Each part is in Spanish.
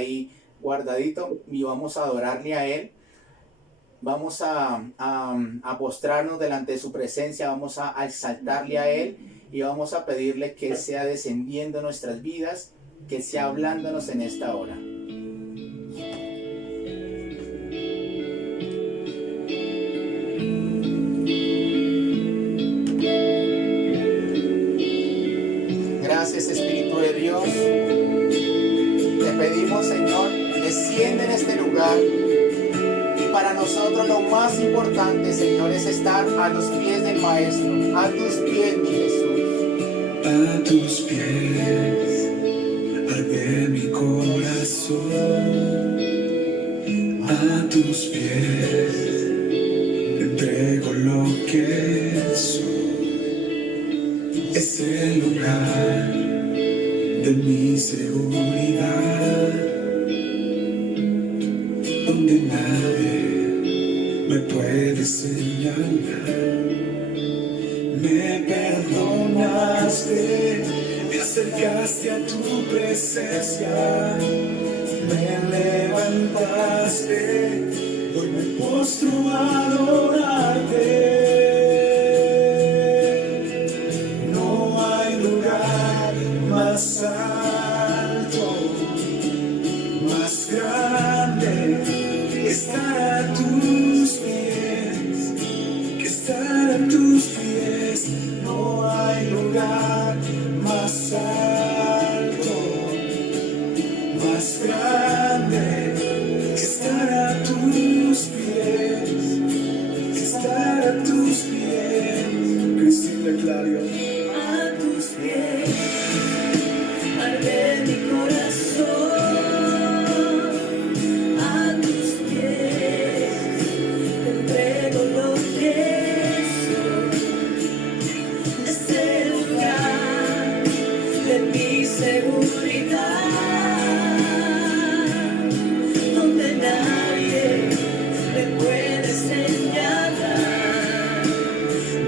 ahí guardadito y vamos a adorarle a Él. Vamos a postrarnos delante de su presencia, vamos a exaltarle a Él y vamos a pedirle que Él sea descendiendo en nuestras vidas, que Él sea hablándonos en esta hora. Gracias, Espíritu de Dios. Te pedimos, Señor, desciende en este lugar. Y para nosotros lo más importante, Señor, es estar a los pies del Maestro. A tus pies, mi Jesús. A tus pies, arde mi corazón. A tus pies, entrego lo que soy. Es el lugar de mi seguridad, donde nadie me puede señalar. Me perdonaste, me acercaste a tu presencia, me levantaste, hoy me postro a adorarte. Más alto, más grande, que estar a tus pies, que estar a tus pies. No hay lugar más alto, más grande, que estar a tus pies, que estar a tus pies. Cristina Clario. A tus pies. Arde mi corazón, a tus pies, te entrego lo que soy. Es el lugar de mi seguridad, donde nadie me puede señalar.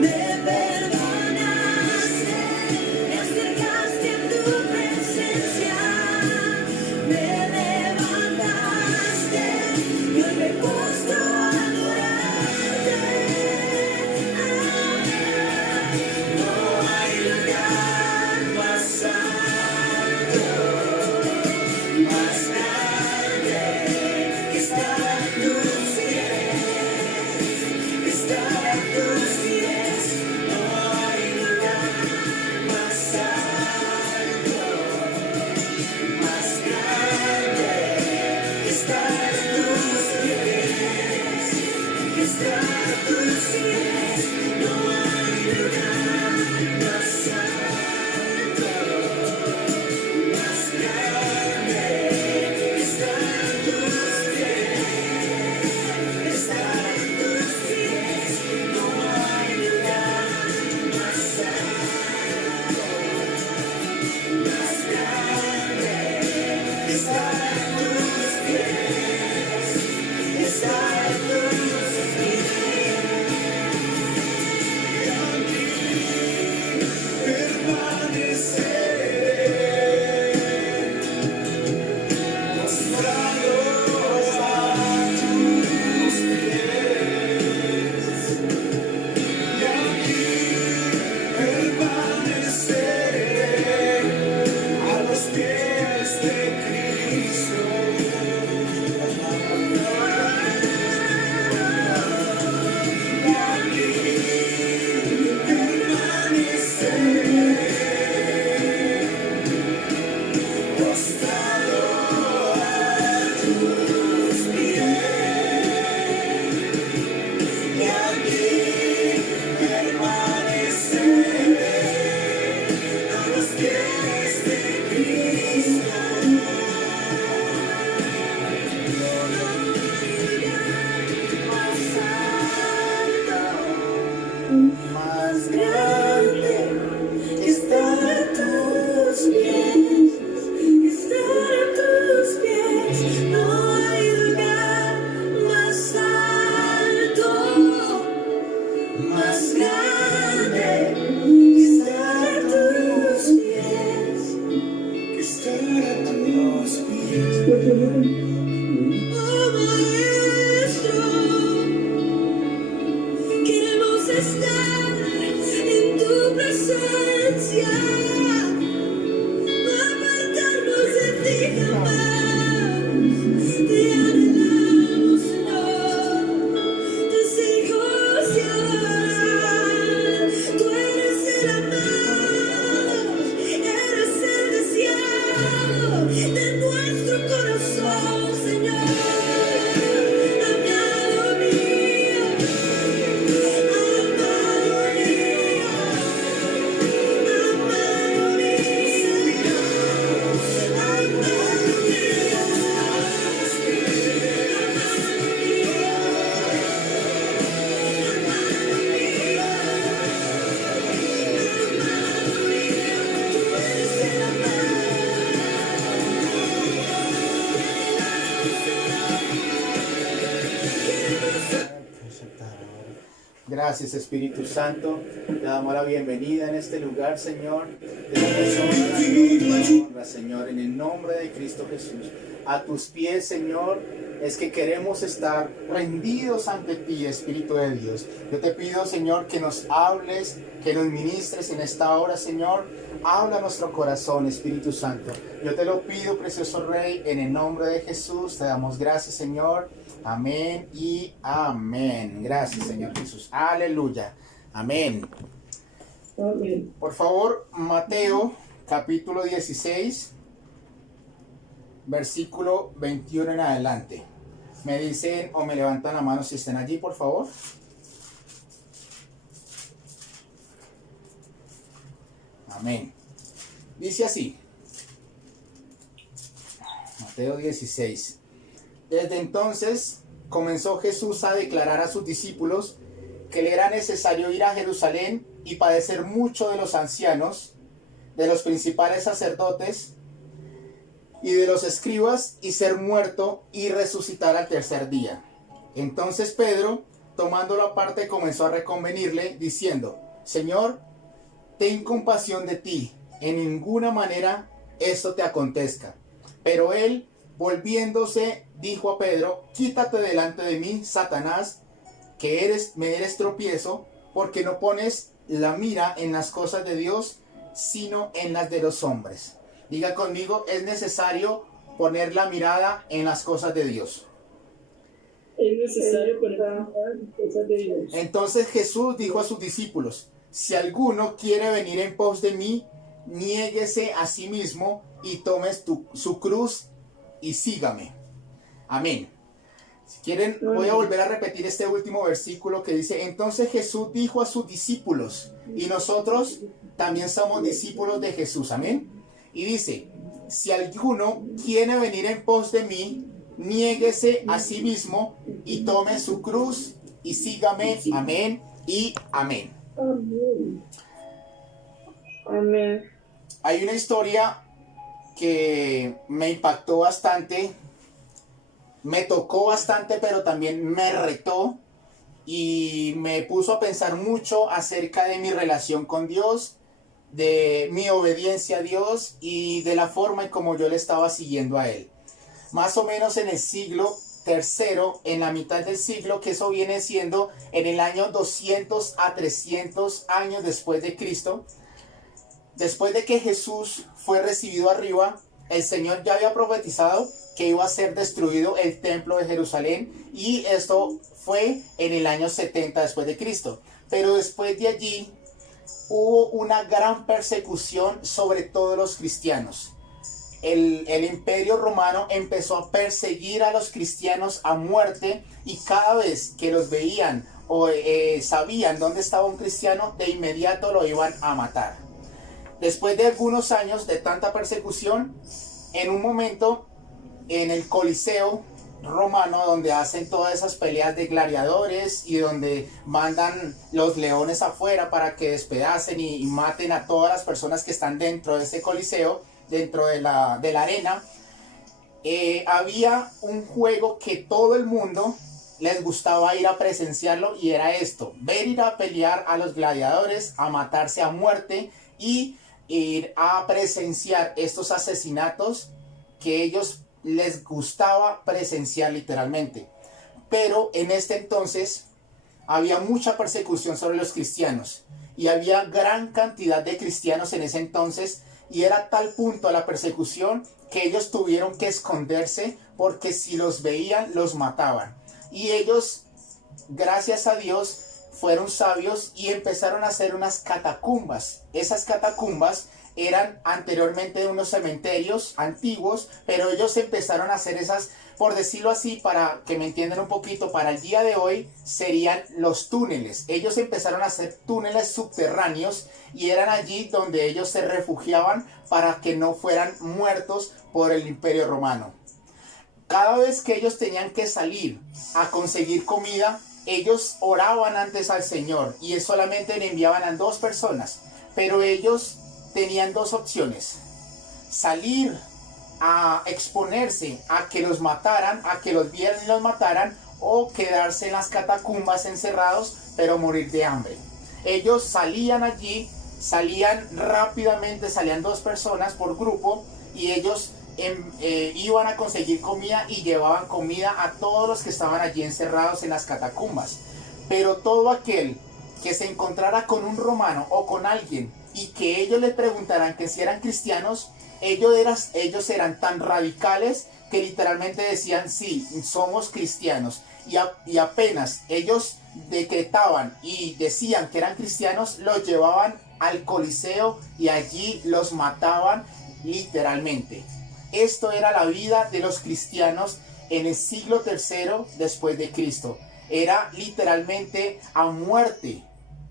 Me perdonaste, me acercaste a tu presencia, me levantaste y hoy me postro a adorarte. No hay lugar Más alto, más grande, que estar a tus pies, que estar a tus pies. No hay lugar más alto, más grande, que estar a tus pies, que estar a tus pies. No hay lugar más alto, más grande, que estar a tus pies, que estar a tus pies. No hay lugar más alto, más grande, que estar a tus pies, que estar a tus pies. Permaneceré a los pies de Cristo. Oh Maestro, queremos estar en tu presencia, no apartarnos de ti jamás. Te anhelamos, Señor, tus hijos te adoran. Tú eres el amado, eres el deseado de nuestro corazón, Señor. Amado mío, amado mío, amado mío, amado Gracias, Espíritu Santo. Te damos la bienvenida en este lugar, Señor. Te damos toda la gloria y honra, Señor, en el nombre de Cristo Jesús. A tus pies, Señor, es que queremos estar rendidos ante ti, Espíritu de Dios. Yo te pido, Señor, que nos hables, que nos ministres en esta hora, Señor. Habla a nuestro corazón, Espíritu Santo. Yo te lo pido, precioso Rey, en el nombre de Jesús. Te damos gracias, Señor. Amén y amén. Gracias, Señor Jesús. Aleluya. Amén. Amén. Por favor, Mateo, capítulo 16, versículo 21 en adelante. Me dicen o me levantan la mano si están allí, por favor. Amén. Dice así. Mateo 16. Desde entonces comenzó Jesús a declarar a sus discípulos que le era necesario ir a Jerusalén y padecer mucho de los ancianos, de los principales sacerdotes y de los escribas, y ser muerto y resucitar al tercer día. Entonces Pedro, tomándolo aparte, comenzó a reconvenirle, diciendo: Señor, ten compasión de ti, en ninguna manera esto te acontezca. Pero él, volviéndose, dijo a Pedro: quítate delante de mí, Satanás, que me eres tropiezo, porque no pones la mira en las cosas de Dios, sino en las de los hombres. Diga conmigo: es necesario poner la mirada en las cosas de Dios. Es necesario poner las cosas de Dios. Entonces Jesús dijo a sus discípulos: si alguno quiere venir en pos de mí, niéguese a sí mismo y tome su cruz y sígame. Amén. Si quieren, voy a volver a repetir este último versículo que dice: entonces Jesús dijo a sus discípulos, y nosotros también somos discípulos de Jesús. Amén. Y dice: si alguno quiere venir en pos de mí, niéguese a sí mismo y tome su cruz y sígame. Amén y amén. Amén. Amén. Hay una historia que me impactó bastante, me tocó bastante, pero también me retó y me puso a pensar mucho acerca de mi relación con Dios, de mi obediencia a Dios y de la forma en como yo le estaba siguiendo a Él. Más o menos en el siglo tercero, en la mitad del siglo, que eso viene siendo en el año 200 a 300 años después de Cristo. Después de que Jesús fue recibido arriba, el Señor ya había profetizado que iba a ser destruido el templo de Jerusalén, y esto fue en el año 70 después de Cristo. Pero después de allí hubo una gran persecución sobre todos los cristianos. El imperio romano empezó a perseguir a los cristianos a muerte, y cada vez que los veían o sabían dónde estaba un cristiano, de inmediato lo iban a matar. Después de algunos años de tanta persecución, en un momento en el Coliseo romano, donde hacen todas esas peleas de gladiadores y donde mandan los leones afuera para que despedacen y maten a todas las personas que están dentro de ese Coliseo, dentro de la arena, había un juego que todo el mundo les gustaba ir a presenciarlo, y era esto: ver ir a pelear a los gladiadores, a matarse a muerte y ir a presenciar estos asesinatos que ellos les gustaba presenciar literalmente. Pero en este entonces había mucha persecución sobre los cristianos y había gran cantidad de cristianos en ese entonces, y era tal punto la persecución que ellos tuvieron que esconderse, porque si los veían los mataban. Y ellos, gracias a Dios, fueron sabios y empezaron a hacer unas catacumbas. Esas catacumbas eran anteriormente unos cementerios antiguos, pero ellos empezaron a hacer esas, por decirlo así, para que me entiendan un poquito, para el día de hoy serían los túneles. Ellos empezaron a hacer túneles subterráneos y eran allí donde ellos se refugiaban para que no fueran muertos por el Imperio Romano. Cada vez que ellos tenían que salir a conseguir comida, ellos oraban antes al Señor y solamente le enviaban a 2 personas, pero ellos tenían 2 opciones: salir a exponerse a que los mataran, a que los vieran y los mataran, o quedarse en las catacumbas encerrados pero morir de hambre. Ellos salían allí, salían rápidamente, salían 2 personas por grupo, y ellos iban a conseguir comida y llevaban comida a todos los que estaban allí encerrados en las catacumbas. Pero todo aquel que se encontrara con un romano o con alguien y que ellos les preguntaran que si eran cristianos, ellos eran tan radicales que literalmente decían: sí, somos cristianos. Y apenas ellos decretaban y decían que eran cristianos, los llevaban al Coliseo y allí los mataban literalmente. Esto era la vida de los cristianos en el siglo III después de Cristo. Era literalmente a muerte,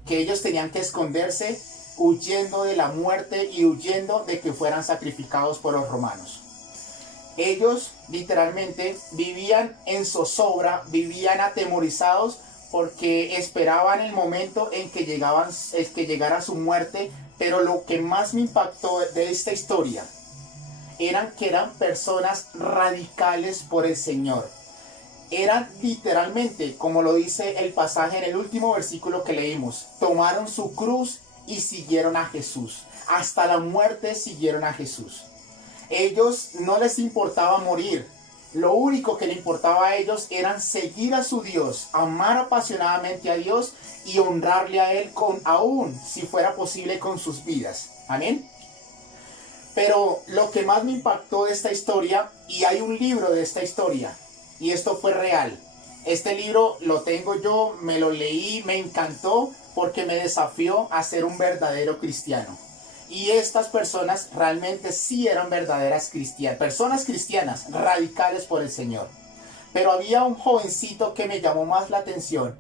que ellos tenían que esconderse, huyendo de la muerte y huyendo de que fueran sacrificados por los romanos. Ellos literalmente vivían en zozobra, vivían atemorizados, porque esperaban el momento en que llegara su muerte. Pero lo que más me impactó de esta historia eran personas radicales por el Señor. Eran literalmente, como lo dice el pasaje en el último versículo que leímos, tomaron su cruz y siguieron a Jesús. Hasta la muerte siguieron a Jesús. Ellos no les importaba morir. Lo único que le importaba a ellos era seguir a su Dios, amar apasionadamente a Dios y honrarle a Él, aún si fuera posible, con sus vidas. Amén. Pero lo que más me impactó de esta historia, y hay un libro de esta historia, y esto fue real. Este libro lo tengo yo, me lo leí, me encantó, porque me desafió a ser un verdadero cristiano. Y estas personas realmente sí eran verdaderas cristianas, personas cristianas, radicales por el Señor. Pero había un jovencito que me llamó más la atención.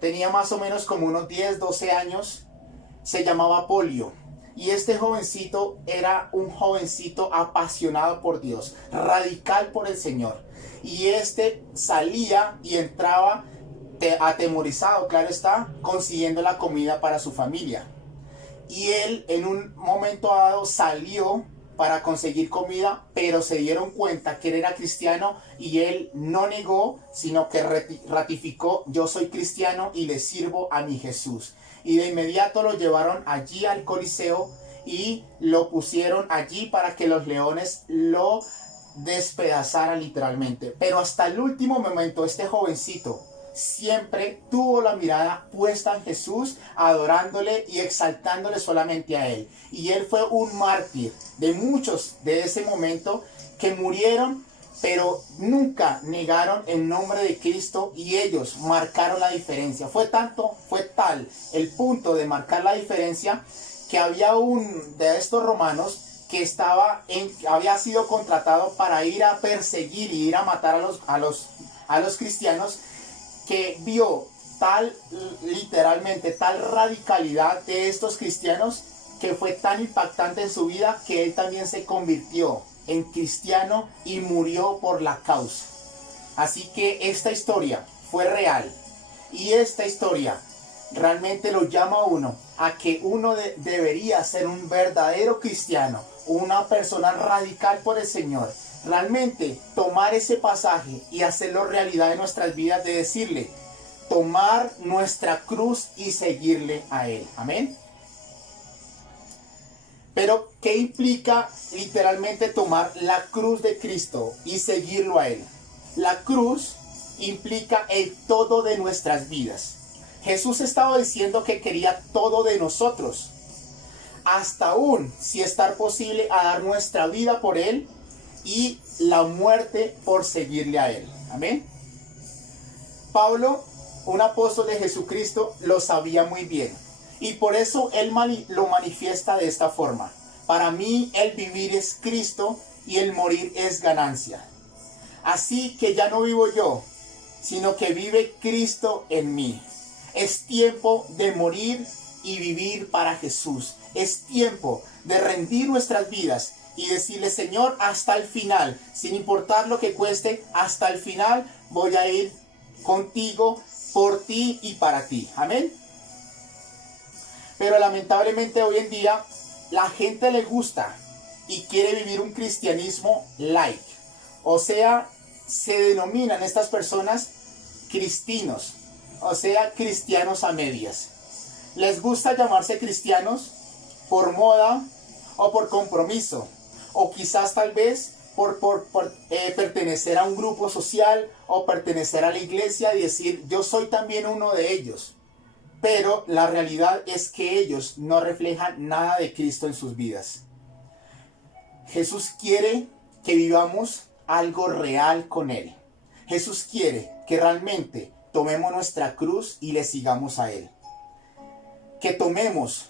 Tenía más o menos como unos 10, 12 años. Se llamaba Polio. Y este jovencito era un jovencito apasionado por Dios, radical por el Señor. Y este salía y entraba atemorizado, claro está, consiguiendo la comida para su familia. Y él en un momento dado salió para conseguir comida, pero se dieron cuenta que él era cristiano y él no negó, sino que ratificó: yo soy cristiano y le sirvo a mi Jesús. Y de inmediato lo llevaron allí al Coliseo y lo pusieron allí para que los leones lo despedazaran literalmente. Pero hasta el último momento este jovencito siempre tuvo la mirada puesta en Jesús, adorándole y exaltándole solamente a Él. Y él fue un mártir de muchos de ese momento que murieron, pero nunca negaron el nombre de Cristo, y ellos marcaron la diferencia. Fue tal el punto de marcar la diferencia, que había un de estos romanos que había sido contratado para ir a perseguir y ir a matar a los cristianos, que vio literalmente tal radicalidad de estos cristianos, que fue tan impactante en su vida que él también se convirtió en cristiano y murió por la causa. Así que esta historia fue real, y esta historia realmente lo llama a uno a que uno debería ser un verdadero cristiano, una persona radical por el Señor. Realmente tomar ese pasaje y hacerlo realidad en nuestras vidas, de decirle: tomar nuestra cruz y seguirle a Él. Amén. Pero, ¿qué implica literalmente tomar la cruz de Cristo y seguirlo a Él? La cruz implica el todo de nuestras vidas. Jesús estaba diciendo que quería todo de nosotros, hasta aún si estar posible a dar nuestra vida por Él y la muerte por seguirle a Él. Amén. Pablo, un apóstol de Jesucristo, lo sabía muy bien. Y por eso él lo manifiesta de esta forma. Para mí el vivir es Cristo y el morir es ganancia. Así que ya no vivo yo, sino que vive Cristo en mí. Es tiempo de morir y vivir para Jesús. Es tiempo de rendir nuestras vidas y decirle: Señor, hasta el final, sin importar lo que cueste, hasta el final voy a ir contigo, por ti y para ti. Amén. Pero lamentablemente hoy en día la gente le gusta y quiere vivir un cristianismo light. O sea, se denominan estas personas cristinos, o sea, cristianos a medias. Les gusta llamarse cristianos por moda o por compromiso, o quizás tal vez por pertenecer a un grupo social o pertenecer a la iglesia y decir: yo soy también uno de ellos. Pero la realidad es que ellos no reflejan nada de Cristo en sus vidas. Jesús quiere que vivamos algo real con Él. Jesús quiere que realmente tomemos nuestra cruz y le sigamos a Él. Que tomemos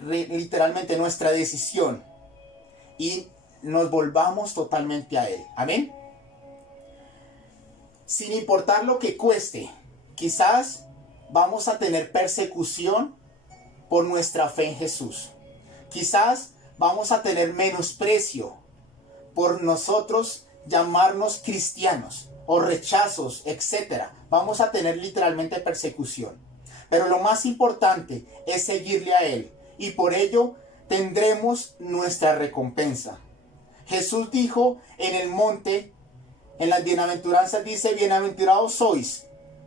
literalmente nuestra decisión y nos volvamos totalmente a Él. Amén. Sin importar lo que cueste, quizás vamos a tener persecución por nuestra fe en Jesús. Quizás vamos a tener menosprecio por nosotros llamarnos cristianos, o rechazos, etc. Vamos a tener literalmente persecución. Pero lo más importante es seguirle a Él, y por ello tendremos nuestra recompensa. Jesús dijo en el monte, en las bienaventuranzas dice: bienaventurados sois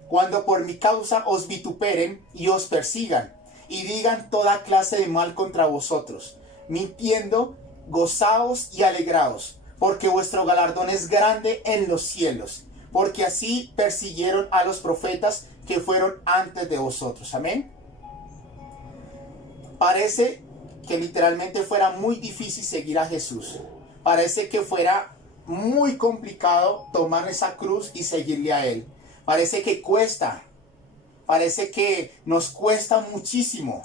cuando por mi causa os vituperen y os persigan y digan toda clase de mal contra vosotros, mintiendo, gozaos y alegraos, porque vuestro galardón es grande en los cielos, porque así persiguieron a los profetas que fueron antes de vosotros. Amén. Parece que literalmente fuera muy difícil seguir a Jesús. Parece que fuera muy complicado tomar esa cruz y seguirle a Él. Parece que cuesta. Parece que nos cuesta muchísimo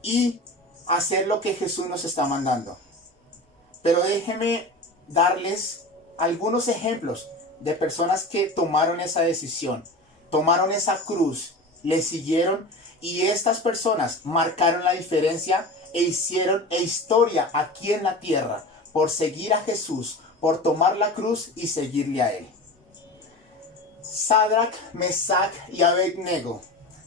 y hacer lo que Jesús nos está mandando. Pero déjenme darles algunos ejemplos de personas que tomaron esa decisión, tomaron esa cruz, le siguieron, y estas personas marcaron la diferencia e hicieron historia aquí en la tierra por seguir a Jesús, por tomar la cruz y seguirle a Él. Sadrach, Mesach y Abednego,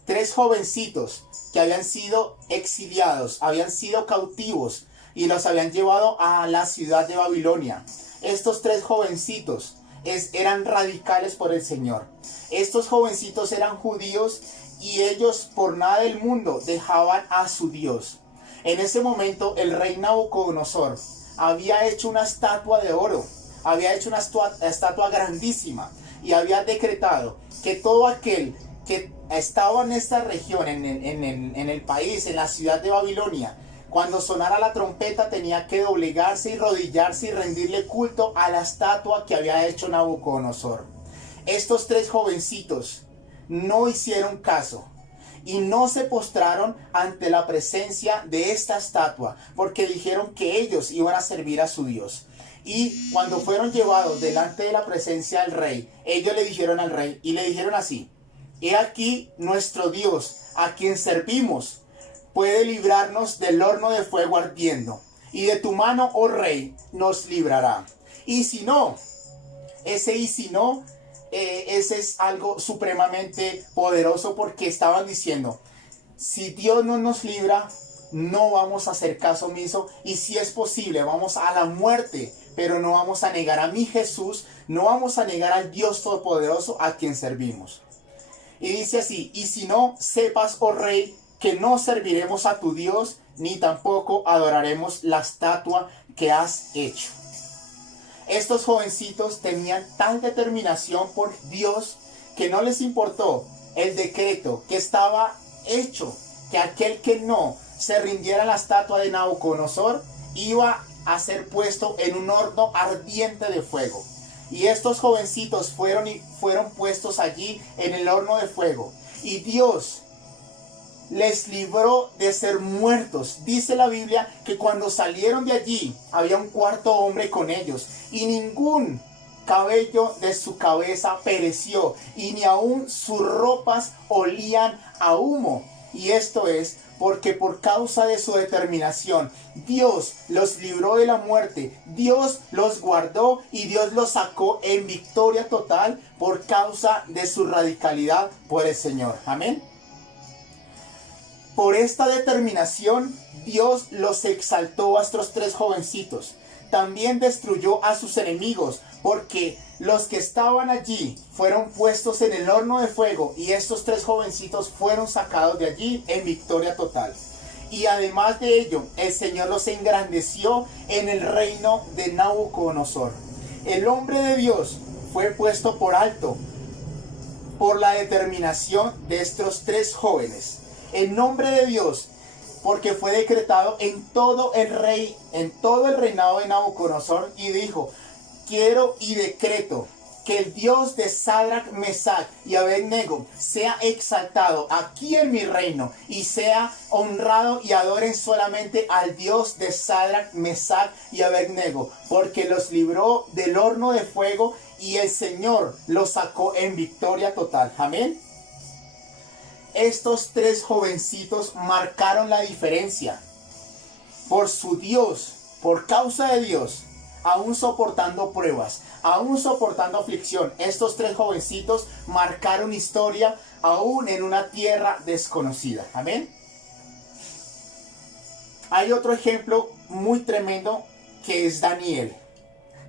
tres jovencitos que habían sido exiliados, habían sido cautivos y los habían llevado a la ciudad de Babilonia. Estos tres jovencitos eran radicales por el Señor. Estos jovencitos eran judíos y ellos por nada del mundo dejaban a su Dios. En ese momento el rey Nabucodonosor había hecho una estatua de oro, había hecho una estatua grandísima, y había decretado que todo aquel que estaba en esta región, en el país, en la ciudad de Babilonia, cuando sonara la trompeta tenía que doblegarse y rodillarse y rendirle culto a la estatua que había hecho Nabucodonosor. Estos tres jovencitos no hicieron caso y no se postraron ante la presencia de esta estatua, porque dijeron que ellos iban a servir a su Dios. Y cuando fueron llevados delante de la presencia del rey, ellos le dijeron al rey, y le dijeron así: he aquí nuestro Dios, a quien servimos, puede librarnos del horno de fuego ardiendo, y de tu mano, oh rey, nos librará. Y si no, ese es algo supremamente poderoso, porque estaban diciendo: si Dios no nos libra, no vamos a hacer caso omiso, y si es posible, vamos a la muerte, pero no vamos a negar a mi Jesús, no vamos a negar al Dios Todopoderoso a quien servimos. Y dice así: y si no, sepas, oh rey, que no serviremos a tu Dios, ni tampoco adoraremos la estatua que has hecho. Estos jovencitos tenían tal determinación por Dios que no les importó el decreto que estaba hecho, que aquel que no se rindiera a la estatua de Nabucodonosor iba a ser puesto en un horno ardiente de fuego. Y estos jovencitos fueron puestos allí en el horno de fuego. Y Dios les libró de ser muertos. Dice la Biblia que cuando salieron de allí había un cuarto hombre con ellos. Y ningún cabello de su cabeza pereció. Y ni aun sus ropas olían a humo. Y esto es porque por causa de su determinación, Dios los libró de la muerte, Dios los guardó y Dios los sacó en victoria total por causa de su radicalidad por el Señor. Amén. Por esta determinación, Dios los exaltó a estos tres jovencitos. También destruyó a sus enemigos, porque los que estaban allí fueron puestos en el horno de fuego y estos tres jovencitos fueron sacados de allí en victoria total. Y además de ello, el Señor los engrandeció en el reino de Nabucodonosor. El hombre de Dios fue puesto por alto por la determinación de estos tres jóvenes. El nombre de Dios, porque fue decretado en todo el reinado de Nabucodonosor, y dijo: quiero y decreto que el Dios de Sadrach, Mesach y Abednego sea exaltado aquí en mi reino y sea honrado, y adoren solamente al Dios de Sadrach, Mesach y Abednego, porque los libró del horno de fuego y el Señor los sacó en victoria total. Amén. Estos tres jovencitos marcaron la diferencia por su Dios, por causa de Dios. Aún soportando pruebas, aún soportando aflicción, estos tres jovencitos marcaron historia aún en una tierra desconocida. Amén. Hay otro ejemplo muy tremendo que es Daniel.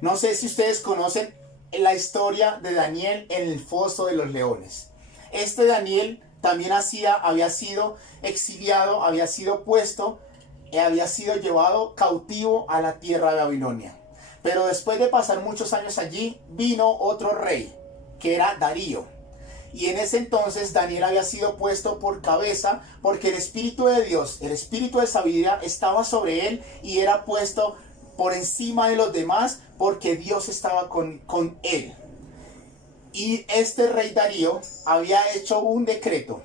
No sé si ustedes conocen la historia de Daniel en el foso de los leones. Este Daniel también había sido exiliado, había sido puesto, había sido llevado cautivo a la tierra de Babilonia. Pero después de pasar muchos años allí, vino otro rey, que era Darío. Y en ese entonces Daniel había sido puesto por cabeza, porque el Espíritu de Dios, el Espíritu de sabiduría, estaba sobre él y era puesto por encima de los demás, porque Dios estaba con él. Y este rey Darío había hecho un decreto.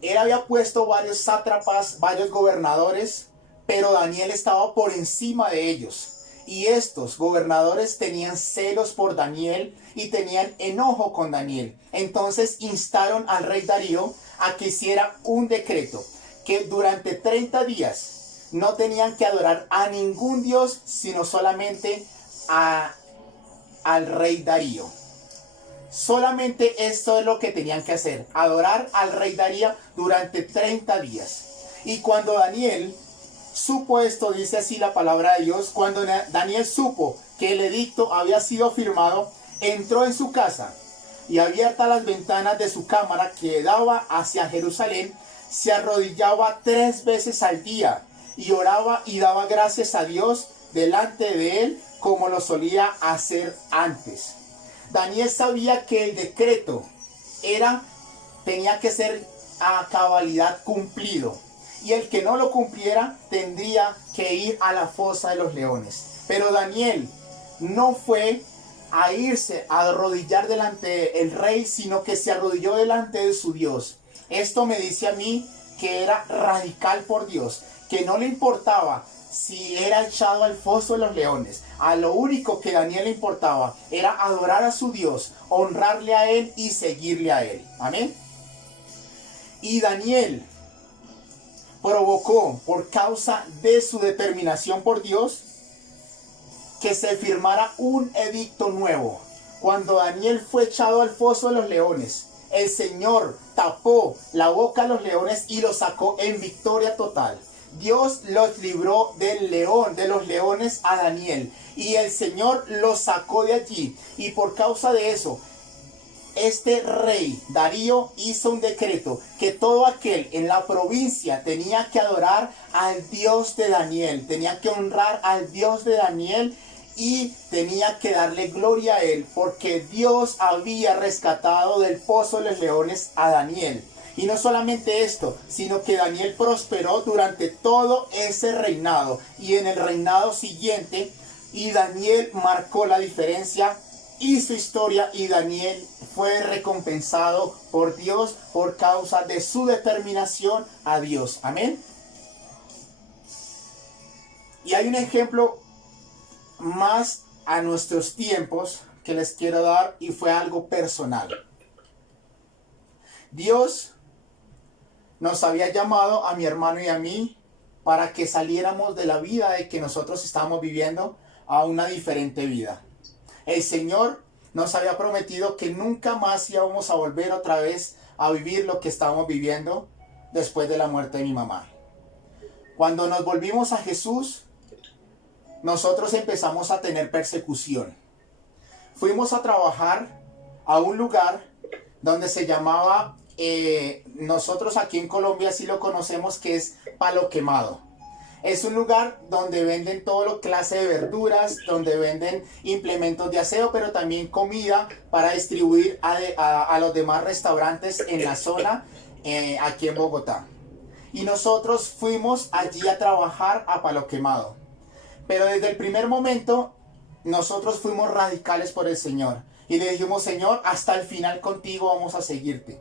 Él había puesto varios sátrapas, varios gobernadores, pero Daniel estaba por encima de ellos. Y estos gobernadores tenían celos por Daniel y tenían enojo con Daniel. Entonces instaron al rey Darío a que hiciera un decreto, que durante 30 días no tenían que adorar a ningún dios, sino solamente al rey Darío. Solamente esto es lo que tenían que hacer: adorar al rey Darío durante 30 días. Y cuando Daniel supo esto, dice así la palabra de Dios: cuando Daniel supo que el edicto había sido firmado, entró en su casa y, abiertas las ventanas de su cámara que daba hacia Jerusalén, se arrodillaba 3 veces al día y oraba y daba gracias a Dios delante de él, como lo solía hacer antes. Daniel sabía que el decreto tenía que ser a cabalidad cumplido, y el que no lo cumpliera tendría que ir a la fosa de los leones. Pero Daniel no fue a irse a arrodillar delante del rey, sino que se arrodilló delante de su Dios. Esto me dice a mí que era radical por Dios, que no le importaba si era echado al foso de los leones. A lo único que Daniel le importaba era adorar a su Dios, honrarle a él y seguirle a él. Amén. Y Daniel provocó, por causa de su determinación por Dios, que se firmara un edicto nuevo. Cuando Daniel fue echado al foso de los leones, el Señor tapó la boca de los leones y los sacó en victoria total. Dios los libró de los leones a Daniel, y el Señor los sacó de allí. Y por causa de eso, este rey Darío hizo un decreto que todo aquel en la provincia tenía que adorar al Dios de Daniel, tenía que honrar al Dios de Daniel y tenía que darle gloria a él, porque Dios había rescatado del pozo de los leones a Daniel. Y no solamente esto, sino que Daniel prosperó durante todo ese reinado y en el reinado siguiente, y Daniel marcó la diferencia, hizo historia, y Daniel fue recompensado por Dios por causa de su determinación a Dios. Amén. Y hay un ejemplo más a nuestros tiempos que les quiero dar, y fue algo personal. Dios nos había llamado a mi hermano y a mí para que saliéramos de la vida de que nosotros estábamos viviendo a una diferente vida. El Señor nos había prometido que nunca más íbamos a volver otra vez a vivir lo que estábamos viviendo después de la muerte de mi mamá. Cuando nos volvimos a Jesús, nosotros empezamos a tener persecución. Fuimos a trabajar a un lugar donde se llamaba, nosotros aquí en Colombia sí lo conocemos, que es Palo Quemado. Es un lugar donde venden todo clase de verduras, donde venden implementos de aseo, pero también comida para distribuir a los demás restaurantes en la zona, aquí en Bogotá. Y nosotros fuimos allí a trabajar a Palo Quemado. Pero desde el primer momento nosotros fuimos radicales por el Señor. Y le dijimos: Señor, hasta el final contigo vamos a seguirte.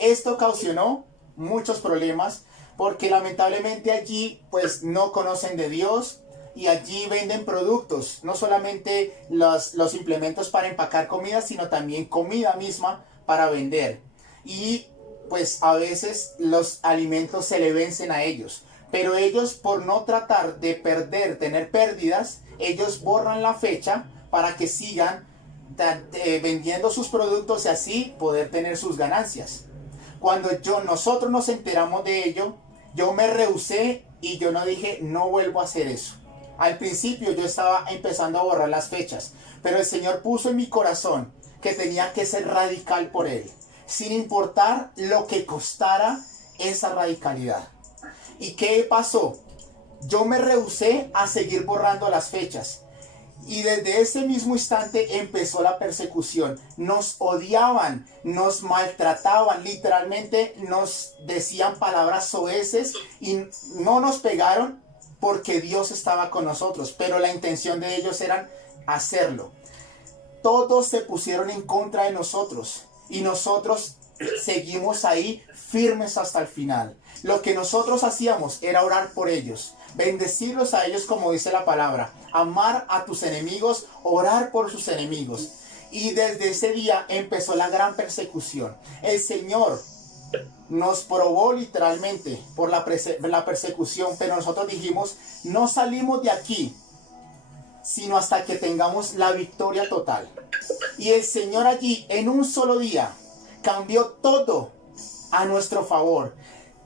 Esto ocasionó muchos problemas, porque lamentablemente allí pues no conocen de Dios, y allí venden productos, no solamente los implementos para empacar comida, sino también comida misma para vender. Y pues a veces los alimentos se le vencen a ellos, pero ellos, por no tratar de tener pérdidas, ellos borran la fecha para que sigan vendiendo sus productos y así poder tener sus ganancias. Cuando nosotros nos enteramos de ello, yo me rehusé y yo no dije: no vuelvo a hacer eso. Al principio yo estaba empezando a borrar las fechas, pero el Señor puso en mi corazón que tenía que ser radical por Él, sin importar lo que costara esa radicalidad. ¿Y qué pasó? Yo me rehusé a seguir borrando las fechas. Y desde ese mismo instante empezó la persecución. Nos odiaban, nos maltrataban, literalmente nos decían palabras soeces, y no nos pegaron porque Dios estaba con nosotros, pero la intención de ellos era hacerlo. Todos se pusieron en contra de nosotros y nosotros seguimos ahí firmes hasta el final. Lo que nosotros hacíamos era orar por ellos, bendecirlos a ellos, como dice la palabra, amar a tus enemigos, orar por sus enemigos. Y desde ese día empezó la gran persecución. El Señor nos probó literalmente por la persecución, pero nosotros dijimos: no salimos de aquí sino hasta que tengamos la victoria total. Y el Señor allí en un solo día cambió todo a nuestro favor.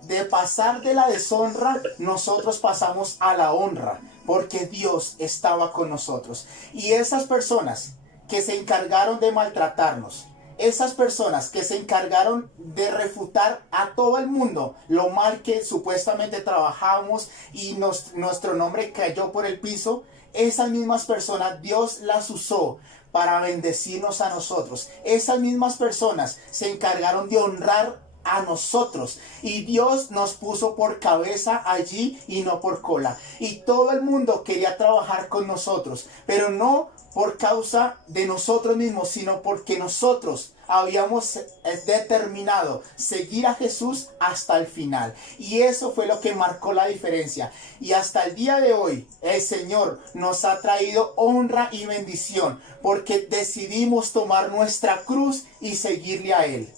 De pasar de la deshonra, nosotros pasamos a la honra, porque Dios estaba con nosotros. Y esas personas que se encargaron de maltratarnos, esas personas que se encargaron de refutar a todo el mundo lo mal que supuestamente trabajamos y nuestro nombre cayó por el piso, esas mismas personas Dios las usó para bendecirnos a nosotros. Esas mismas personas se encargaron de honrar a nosotros, y Dios nos puso por cabeza allí y no por cola. Y todo el mundo quería trabajar con nosotros, pero no por causa de nosotros mismos, sino porque nosotros habíamos determinado seguir a Jesús hasta el final. Y eso fue lo que marcó la diferencia. Y hasta el día de hoy el Señor nos ha traído honra y bendición, porque decidimos tomar nuestra cruz y seguirle a Él.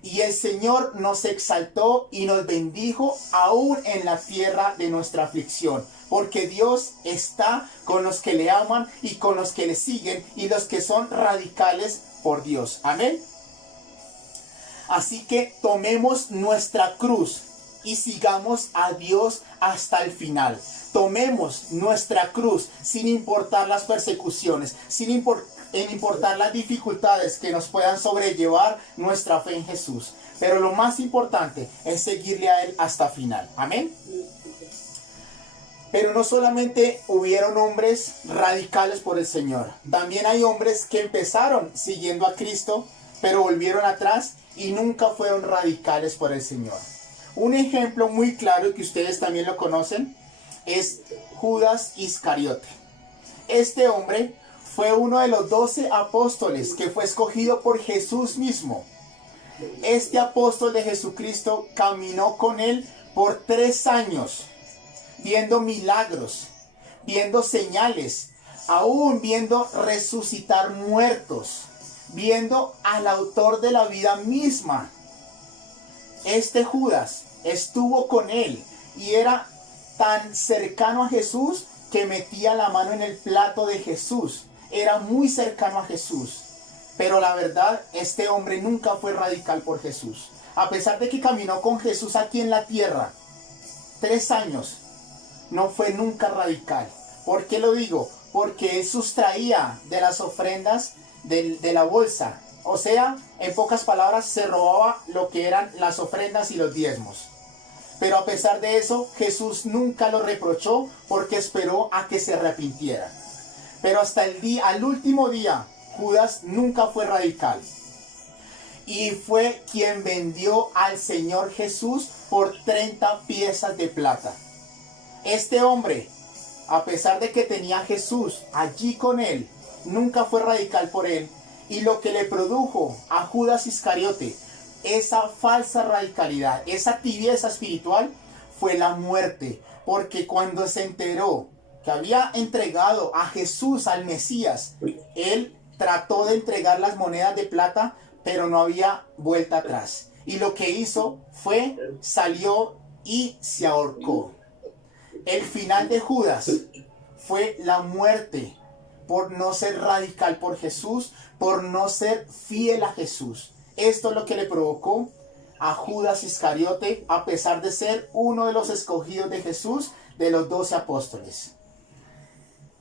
Y el Señor nos exaltó y nos bendijo aún en la tierra de nuestra aflicción, porque Dios está con los que le aman y con los que le siguen y los que son radicales por Dios. Amén. Así que tomemos nuestra cruz y sigamos a Dios hasta el final. Tomemos nuestra cruz sin importar las persecuciones, sin importar en importar las dificultades que nos puedan sobrellevar nuestra fe en Jesús. Pero lo más importante es seguirle a Él hasta final. Amén. Pero no solamente hubieron hombres radicales por el Señor. También hay hombres que empezaron siguiendo a Cristo, pero volvieron atrás y nunca fueron radicales por el Señor. Un ejemplo muy claro, y que ustedes también lo conocen, es Judas Iscariote. Este hombre fue uno de los 12 apóstoles que fue escogido por Jesús mismo. Este apóstol de Jesucristo caminó con él por 3 años, viendo milagros, viendo señales, aún viendo resucitar muertos, viendo al autor de la vida misma. Este Judas estuvo con él y era tan cercano a Jesús que metía la mano en el plato de Jesús. Era muy cercano a Jesús. Pero la verdad, este hombre nunca fue radical por Jesús. A pesar de que caminó con Jesús aquí en la tierra 3 años, no fue nunca radical. ¿Por qué lo digo? Porque él sustraía de las ofrendas de la bolsa. O sea, en pocas palabras, se robaba lo que eran las ofrendas y los diezmos. Pero a pesar de eso, Jesús nunca lo reprochó porque esperó a que se arrepintiera. Pero hasta al último día, Judas nunca fue radical. Y fue quien vendió al Señor Jesús por 30 piezas de plata. Este hombre, a pesar de que tenía a Jesús allí con él, nunca fue radical por él. Y lo que le produjo a Judas Iscariote esa falsa radicalidad, esa tibieza espiritual, fue la muerte. Porque cuando se enteró que había entregado a Jesús, al Mesías, él trató de entregar las monedas de plata, pero no había vuelta atrás. Y lo que hizo fue, salió y se ahorcó. El final de Judas fue la muerte por no ser radical por Jesús, por no ser fiel a Jesús. Esto es lo que le provocó a Judas Iscariote, a pesar de ser uno de los escogidos de Jesús, de los 12 apóstoles.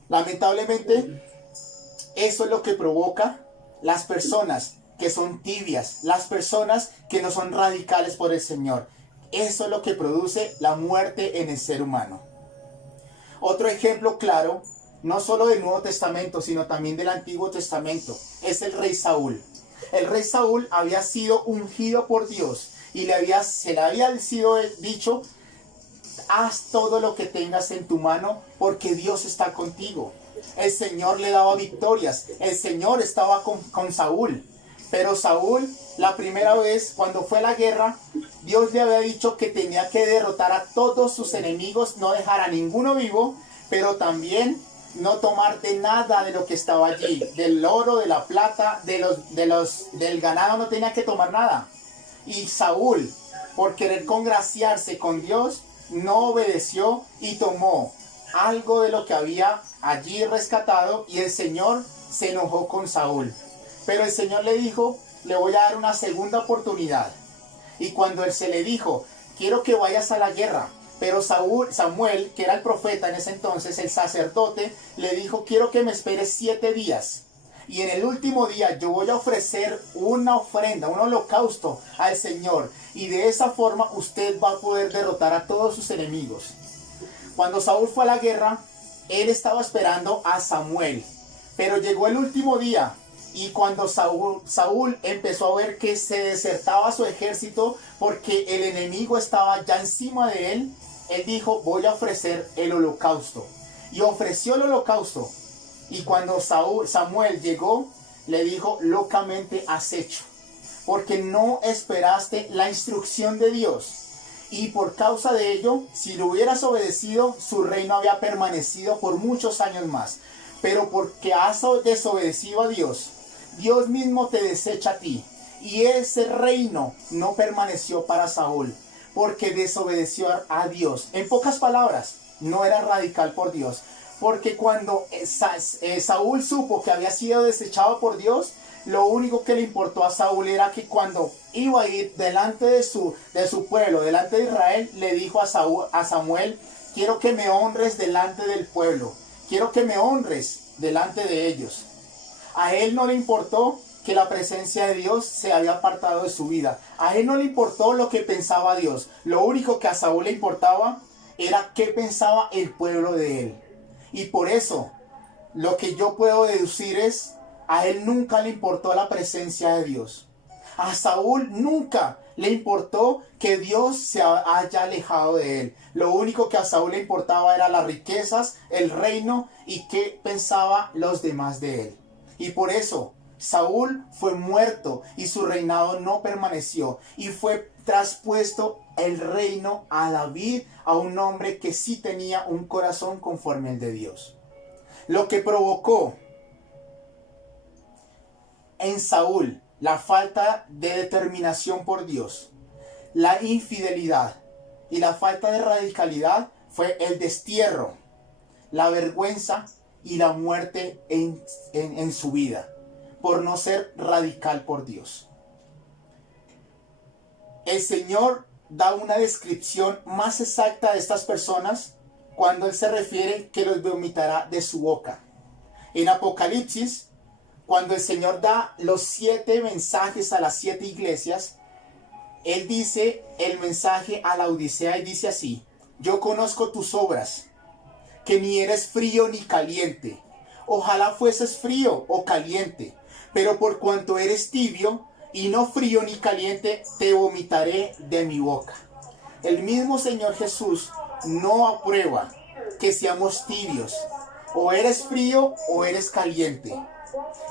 Lamentablemente, eso es lo que provoca las personas que son tibias, las personas que no son radicales por el Señor. Eso es lo que produce la muerte en el ser humano. Otro ejemplo claro, no solo del Nuevo Testamento, sino también del Antiguo Testamento, es el rey Saúl. El rey Saúl había sido ungido por Dios y se le había sido dicho: haz todo lo que tengas en tu mano porque Dios está contigo. El Señor le daba victorias, el Señor estaba con Saúl. Pero Saúl, la primera vez cuando fue a la guerra, Dios le había dicho que tenía que derrotar a todos sus enemigos, no dejar a ninguno vivo, pero también no tomar de nada de lo que estaba allí, del oro, de la plata, del ganado, no tenía que tomar nada. Y Saúl, por querer congraciarse con Dios, no obedeció y tomó algo de lo que había allí rescatado, y el Señor se enojó con Saúl. Pero el Señor le dijo: le voy a dar una segunda oportunidad. Y cuando él se le dijo: quiero que vayas a la guerra, pero Samuel, que era el profeta en ese entonces, el sacerdote, le dijo: quiero que me esperes 7 días. Y en el último día yo voy a ofrecer una ofrenda, un holocausto al Señor. Y de esa forma usted va a poder derrotar a todos sus enemigos. Cuando Saúl fue a la guerra, él estaba esperando a Samuel. Pero llegó el último día. Y cuando Saúl empezó a ver que se desertaba su ejército porque el enemigo estaba ya encima de él, él dijo: voy a ofrecer el holocausto. Y ofreció el holocausto. Y cuando Samuel llegó, le dijo: locamente has hecho, porque no esperaste la instrucción de Dios. Y por causa de ello, si lo hubieras obedecido, su reino había permanecido por muchos años más. Pero porque has desobedecido a Dios, Dios mismo te desecha a ti. Y ese reino no permaneció para Saúl, porque desobedeció a Dios. En pocas palabras, no era radical por Dios. Porque cuando Saúl supo que había sido desechado por Dios, lo único que le importó a Saúl era que cuando iba a ir delante de su pueblo, delante de Israel, le dijo a Samuel: quiero que me honres delante del pueblo, quiero que me honres delante de ellos. A él no le importó que la presencia de Dios se había apartado de su vida. A él no le importó lo que pensaba Dios. Lo único que a Saúl le importaba era qué pensaba el pueblo de él. Y por eso, lo que yo puedo deducir es, a él nunca le importó la presencia de Dios. A Saúl nunca le importó que Dios se haya alejado de él. Lo único que a Saúl le importaba era las riquezas, el reino y qué pensaban los demás de él. Y por eso Saúl fue muerto y su reinado no permaneció. Y fue traspuesto el reino a David, a un hombre que sí tenía un corazón conforme al de Dios. Lo que provocó en Saúl la falta de determinación por Dios, la infidelidad y la falta de radicalidad fue el destierro, la vergüenza y la muerte en su vida, por no ser radical por Dios. El Señor da una descripción más exacta de estas personas cuando Él se refiere que los vomitará de su boca. En Apocalipsis, cuando el Señor da los 7 mensajes a las 7 iglesias, Él dice el mensaje a la Odisea y dice así: yo conozco tus obras, que ni eres frío ni caliente. Ojalá fueses frío o caliente, pero por cuanto eres tibio y no frío ni caliente, te vomitaré de mi boca. El mismo Señor Jesús no aprueba que seamos tibios. O eres frío o eres caliente.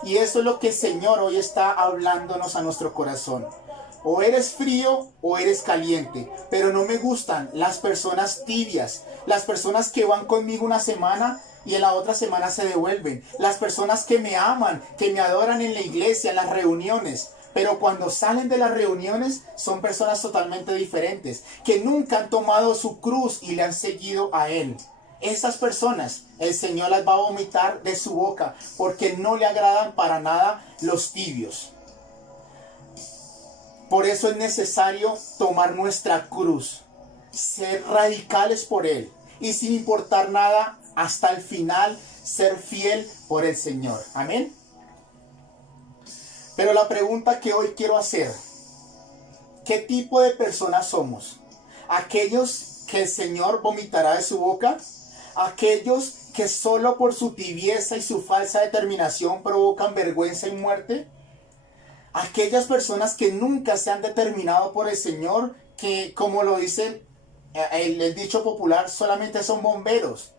Y eso es lo que el Señor hoy está hablándonos a nuestro corazón. O eres frío o eres caliente. Pero no me gustan las personas tibias. Las personas que van conmigo una semana y en la otra semana se devuelven. Las personas que me aman, que me adoran en la iglesia, en las reuniones. Pero cuando salen de las reuniones son personas totalmente diferentes. Que nunca han tomado su cruz y le han seguido a Él. Esas personas el Señor las va a vomitar de su boca, porque no le agradan para nada los tibios. Por eso es necesario tomar nuestra cruz, ser radicales por Él y sin importar nada hasta el final ser fiel por el Señor. Amén. Pero la pregunta que hoy quiero hacer: ¿qué tipo de personas somos? ¿Aquellos que el Señor vomitará de su boca? ¿Aquellos que solo por su tibieza y su falsa determinación provocan vergüenza y muerte? Aquellas personas que nunca se han determinado por el Señor, que como lo dice el dicho popular, solamente son bomberos,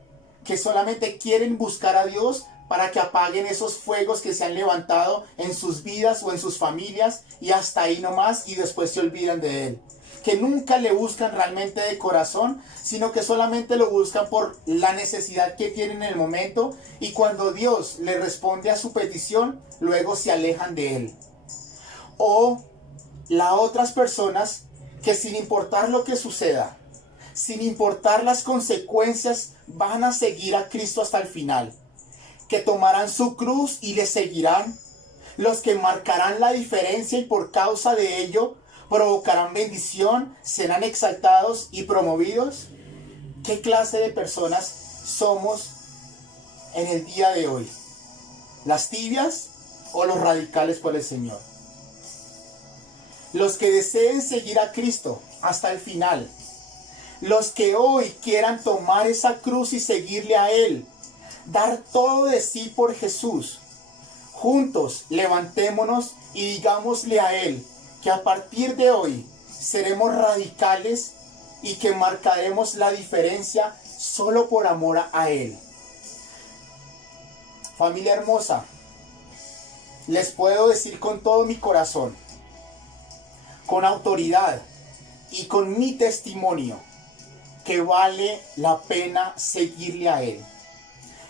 que solamente quieren buscar a Dios para que apaguen esos fuegos que se han levantado en sus vidas o en sus familias, y hasta ahí nomás, y después se olvidan de Él. Que nunca le buscan realmente de corazón, sino que solamente lo buscan por la necesidad que tienen en el momento, y cuando Dios le responde a su petición, luego se alejan de Él. O las otras personas que sin importar lo que suceda, sin importar las consecuencias, van a seguir a Cristo hasta el final. Que tomarán su cruz y le seguirán. Los que marcarán la diferencia y por causa de ello provocarán bendición, serán exaltados y promovidos. ¿Qué clase de personas somos en el día de hoy? ¿Las tibias o los radicales por el Señor? Los que deseen seguir a Cristo hasta el final. Los que hoy quieran tomar esa cruz y seguirle a Él. Dar todo de sí por Jesús. Juntos levantémonos y digámosle a Él que a partir de hoy seremos radicales y que marcaremos la diferencia solo por amor a Él. Familia hermosa, les puedo decir con todo mi corazón, con autoridad y con mi testimonio, que vale la pena seguirle a Él.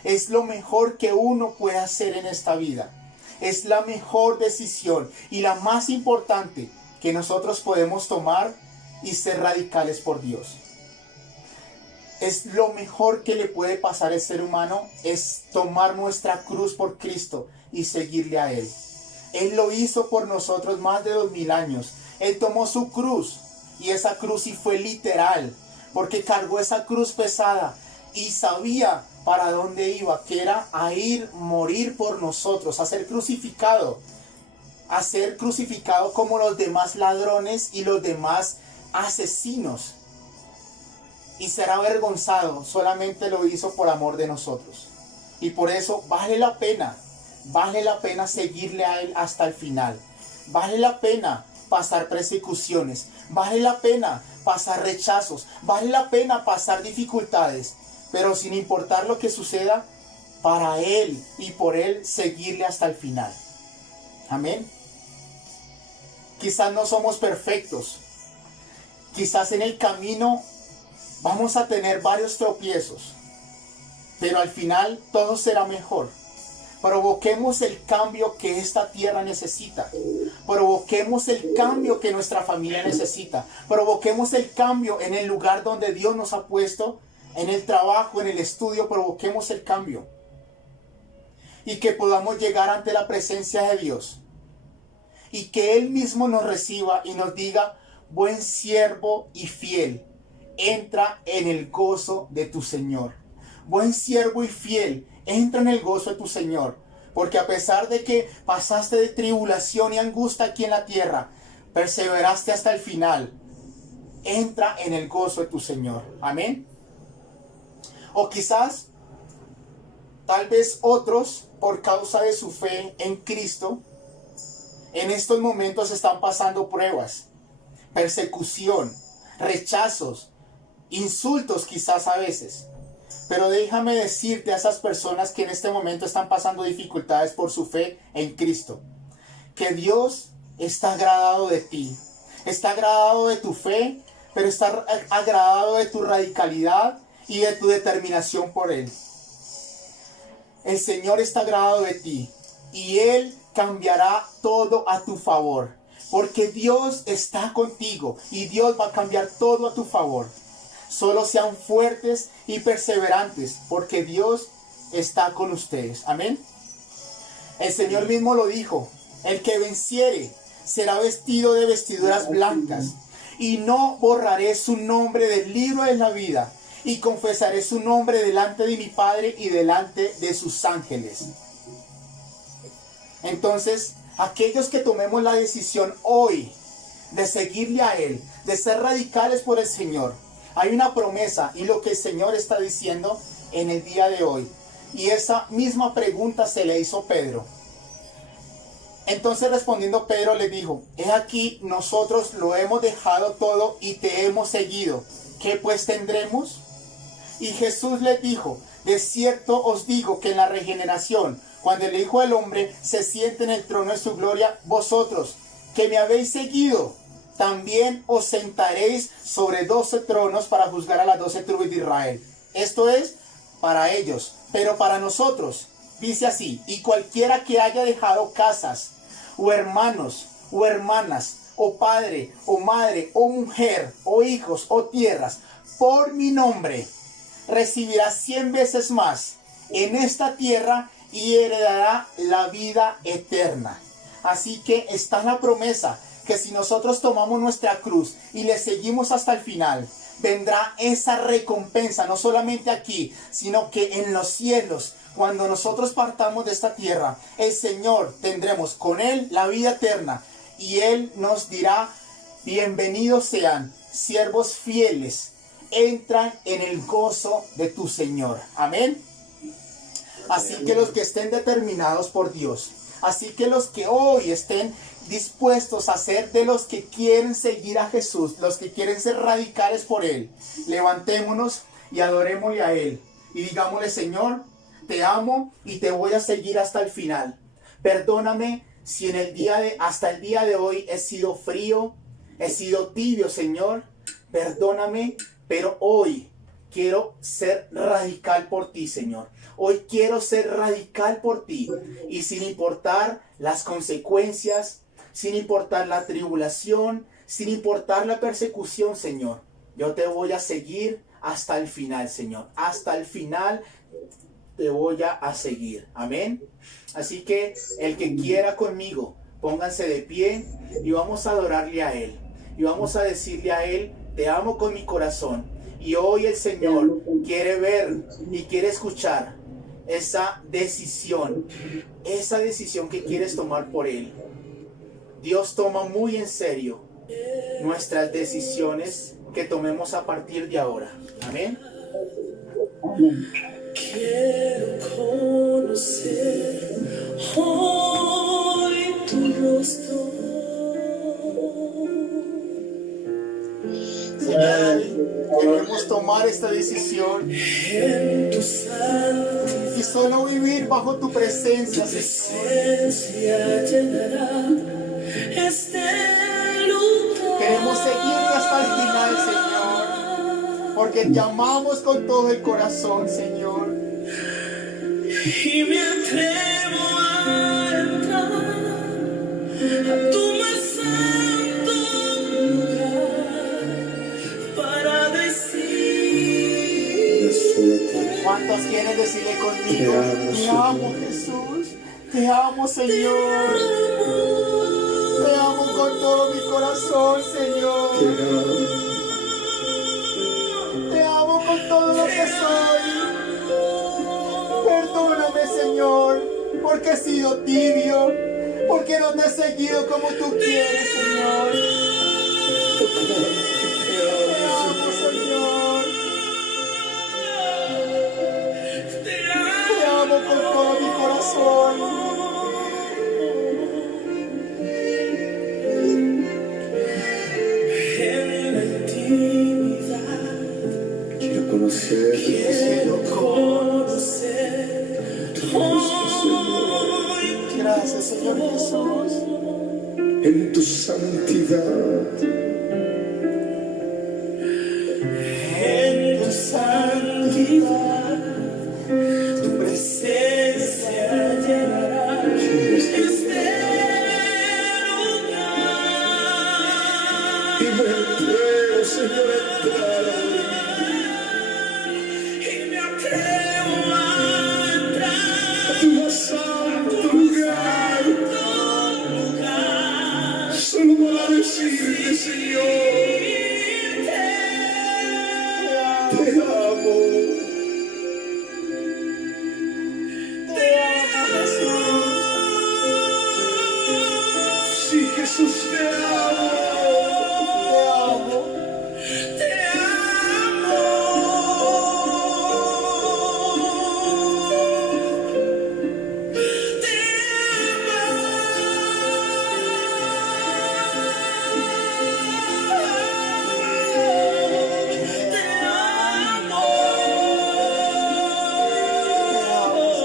Es lo mejor que uno puede hacer en esta vida. Es la mejor decisión y la más importante que nosotros podemos tomar y ser radicales por Dios. Es lo mejor que le puede pasar al ser humano, es tomar nuestra cruz por Cristo y seguirle a Él. Él lo hizo por nosotros más de 2000 años. Él tomó su cruz, y esa cruz sí fue literal, porque cargó esa cruz pesada y sabía para dónde iba, que era a ir, morir por nosotros, a ser crucificado como los demás ladrones y los demás asesinos, y ser avergonzado. Solamente lo hizo por amor de nosotros, y por eso vale la pena seguirle a Él hasta el final. Vale la pena pasar persecuciones, vale la pena pasar rechazos, vale la pena pasar dificultades, pero sin importar lo que suceda, para Él y por Él seguirle hasta el final. Amén. Quizás no somos perfectos, quizás en el camino vamos a tener varios tropiezos, pero al final todo será mejor. Provoquemos el cambio que esta tierra necesita. Provoquemos el cambio que nuestra familia necesita. Provoquemos el cambio en el lugar donde Dios nos ha puesto, en el trabajo, en el estudio. Provoquemos el cambio. Y que podamos llegar ante la presencia de Dios. Y que Él mismo nos reciba y nos diga: buen siervo y fiel, entra en el gozo de tu Señor. Buen siervo y fiel, entra en el gozo de tu Señor, porque a pesar de que pasaste de tribulación y angustia aquí en la tierra, perseveraste hasta el final. Entra en el gozo de tu Señor. Amén. O quizás, tal vez otros, por causa de su fe en Cristo, en estos momentos están pasando pruebas, persecución, rechazos, insultos quizás a veces. Pero déjame decirte a esas personas que en este momento están pasando dificultades por su fe en Cristo, que Dios está agradado de ti, está agradado de tu fe, pero está agradado de tu radicalidad y de tu determinación por Él. El Señor está agradado de ti y Él cambiará todo a tu favor, porque Dios está contigo y Dios va a cambiar todo a tu favor. Solo sean fuertes y perseverantes, porque Dios está con ustedes. Amén. El Señor mismo lo dijo: el que venciere será vestido de vestiduras blancas, y no borraré su nombre del libro de la vida, y confesaré su nombre delante de mi Padre y delante de sus ángeles. Entonces, aquellos que tomemos la decisión hoy de seguirle a Él, de ser radicales por el Señor, hay una promesa y lo que el Señor está diciendo en el día de hoy. Y esa misma pregunta se le hizo Pedro. Entonces respondiendo Pedro le dijo: he aquí, nosotros lo hemos dejado todo y te hemos seguido. ¿Qué pues tendremos? Y Jesús les dijo: de cierto os digo que en la regeneración, cuando el Hijo del Hombre se siente en el trono de su gloria, vosotros que me habéis seguido, también os sentaréis sobre 12 tronos para juzgar a las 12 tribus de Israel. Esto es para ellos, pero para nosotros, dice así: y cualquiera que haya dejado casas, o hermanos, o hermanas, o padre, o madre, o mujer, o hijos, o tierras, por mi nombre, recibirá 100 veces más en esta tierra y heredará la vida eterna. Así que está la promesa, que si nosotros tomamos nuestra cruz y le seguimos hasta el final, vendrá esa recompensa, no solamente aquí, sino que en los cielos. Cuando nosotros partamos de esta tierra, el Señor tendremos con Él la vida eterna, y Él nos dirá: bienvenidos sean, siervos fieles, entran en el gozo de tu Señor. Amén. Así que los que estén determinados por Dios, así que los que hoy estén dispuestos a ser de los que quieren seguir a Jesús, los que quieren ser radicales por Él, levantémonos y adorémosle a Él y digámosle: Señor, te amo y te voy a seguir hasta el final. Perdóname si hasta el día de hoy he sido frío, he sido tibio, Señor. Perdóname, pero hoy quiero ser radical por ti, Señor. Hoy quiero ser radical por ti, y sin importar las consecuencias, sin importar la tribulación, sin importar la persecución, Señor, yo te voy a seguir hasta el final, Señor. Hasta el final te voy a seguir. Amén. Así que el que quiera conmigo, pónganse de pie y vamos a adorarle a Él. Y vamos a decirle a Él: te amo con mi corazón. Y hoy el Señor quiere ver y quiere escuchar esa decisión que quieres tomar por Él. Dios toma muy en serio nuestras decisiones que tomemos a partir de ahora. Amén. Quiero conocer hoy tu rostro. Señor, queremos tomar esta decisión En tu santidad, y solo vivir bajo tu presencia, tu Señor. presencia llenará este lugar. Queremos seguirte hasta el final, Señor, porque te amamos con todo el corazón, Señor. Y me atrevo a entrar a tu más santo lugar para decir ¿Cuántos quieren decirle conmigo? Te amo, Jesús. Te amo, Señor. Te amo con todo mi corazón, Señor. Te amo con todo lo que soy. Perdóname, Señor, porque he sido tibio, porque no te he seguido como tú quieres, Señor. Te amo, Señor. Te amo con todo mi corazón. en la intimidad. Quiero conocer Quiero conocer hoy Gracias, Señor Jesús. en tu santidad. en tu santidad. Tu presencia llenará este Y lugar. me entrego, Señor, a entrar a Y me atrevo a entrar tu más santo lugar. Solo para decirte, Señor, te amo. Sí, Jesús, te amo. Te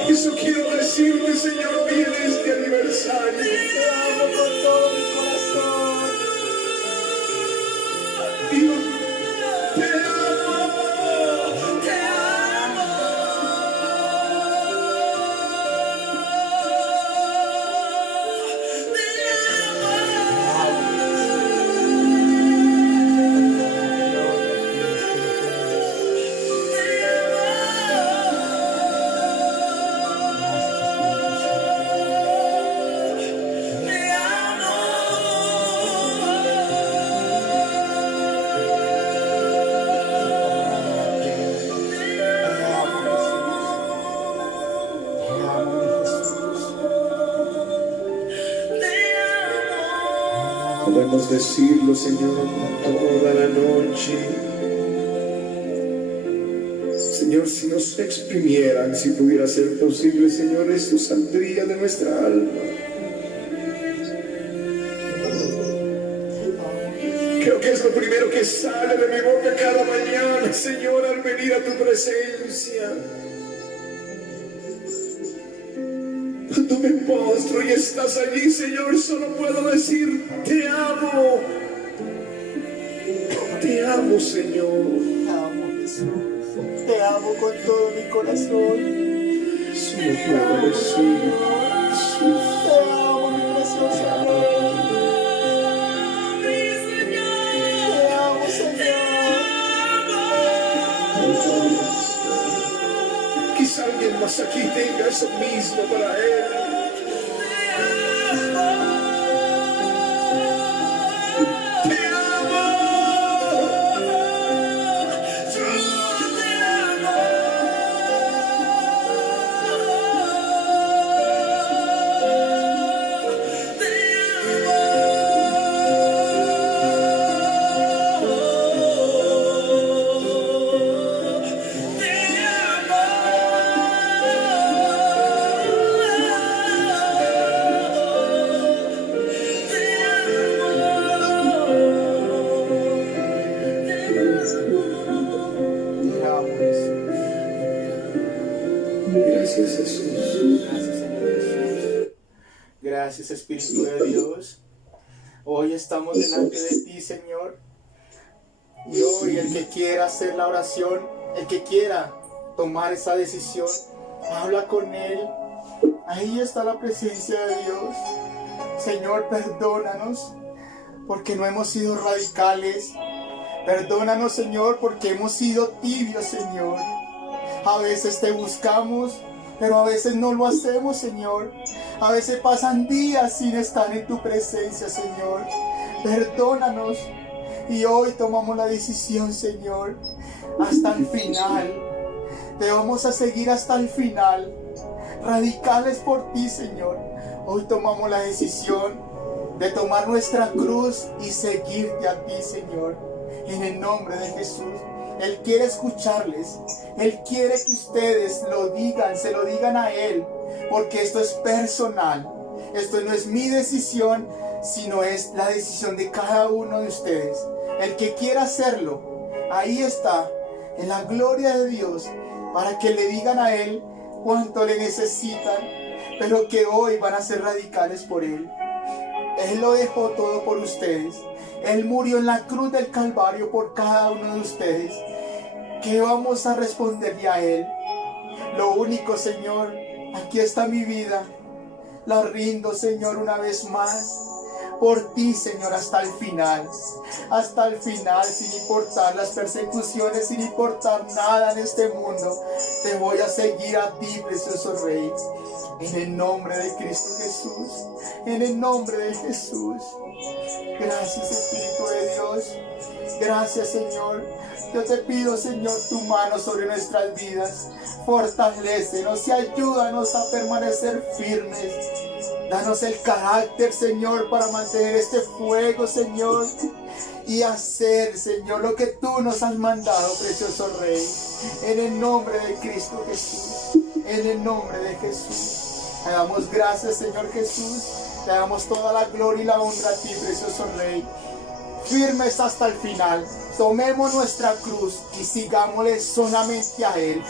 Eso quiero decirte, Señor, hoy en este aniversario. Te amo con todo mi corazón. Dios, te amo. Podemos decirlo, Señor, toda la noche. Señor, si nos exprimieran, si pudiera ser posible, Señor, esto saldría de nuestra alma. Creo que es lo primero que sale de mi boca cada mañana, Señor, al venir a tu presencia. Cuando me postro y estás allí, Señor, solo puedo decir, te amo. Te amo, Señor. Te amo, Jesús. Te amo con todo mi corazón. Solo puedo decir, Jesús. Te amo, mi precioso amor. Te amo, Señor. Quizá alguien más aquí tenga eso mismo para él. Te amo. Dios. Hoy estamos delante de ti, Señor. Y hoy el que quiera hacer la oración, el que quiera tomar esa decisión, habla con Él. Ahí está la presencia de Dios. Señor, perdónanos porque no hemos sido radicales. Perdónanos, Señor, porque hemos sido tibios, Señor. A veces te buscamos, pero a veces no lo hacemos, Señor. A veces pasan días sin estar en tu presencia, Señor. Perdónanos. Y hoy tomamos la decisión, Señor, hasta el final. Te vamos a seguir hasta el final. Radicales por ti, Señor. Hoy tomamos la decisión de tomar nuestra cruz y seguirte a ti, Señor. En el nombre de Jesús. Él quiere escucharles. Él quiere que ustedes lo digan, se lo digan a Él. Porque esto es personal. Esto no es mi decisión, sino es la decisión de cada uno de ustedes. El que quiera hacerlo, ahí está, en la gloria de Dios, para que le digan a Él cuánto le necesitan, pero que hoy van a ser radicales por Él. Él lo dejó todo por ustedes. Él murió en la cruz del Calvario por cada uno de ustedes. ¿Qué vamos a responderle a Él? Lo único, Señor, aquí está mi vida. La rindo, Señor, una vez más. Por ti, Señor, hasta el final. Hasta el final, sin importar las persecuciones, sin importar nada en este mundo. Te voy a seguir a ti, precioso Rey. En el nombre de Cristo Jesús. En el nombre de Jesús. Gracias, Espíritu de Dios. Gracias, Señor. Yo te pido, Señor, tu mano sobre nuestras vidas. Fortalécenos y ayúdanos a permanecer firmes. Danos el carácter, Señor, para mantener este fuego, Señor. Y hacer, Señor, lo que tú nos has mandado, precioso Rey. En el nombre de Cristo Jesús. En el nombre de Jesús. Te damos gracias, Señor Jesús. Te damos toda la gloria y la honra a ti, precioso Rey. Firmes hasta el final. Tomemos nuestra cruz y sigámosle solamente a Él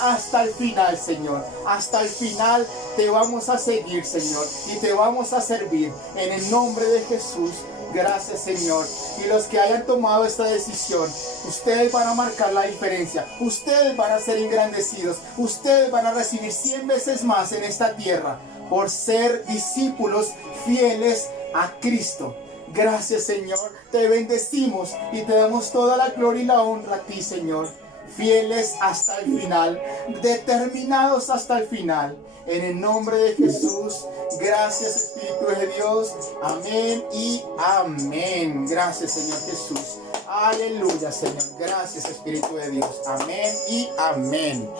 hasta el final, Señor. Hasta el final te vamos a seguir, Señor, y te vamos a servir en el nombre de Jesús. Gracias, Señor. Y los que hayan tomado esta decisión, ustedes van a marcar la diferencia. Ustedes van a ser engrandecidos. Ustedes van a recibir 100 veces más en esta tierra por ser discípulos fieles a Cristo. Gracias, Señor. Te bendecimos y te damos toda la gloria y la honra a ti, Señor. Fieles hasta el final, determinados hasta el final. En el nombre de Jesús, gracias, Espíritu de Dios. Amén y amén. Gracias, Señor Jesús. Aleluya, Señor. Gracias, Espíritu de Dios. Amén y amén.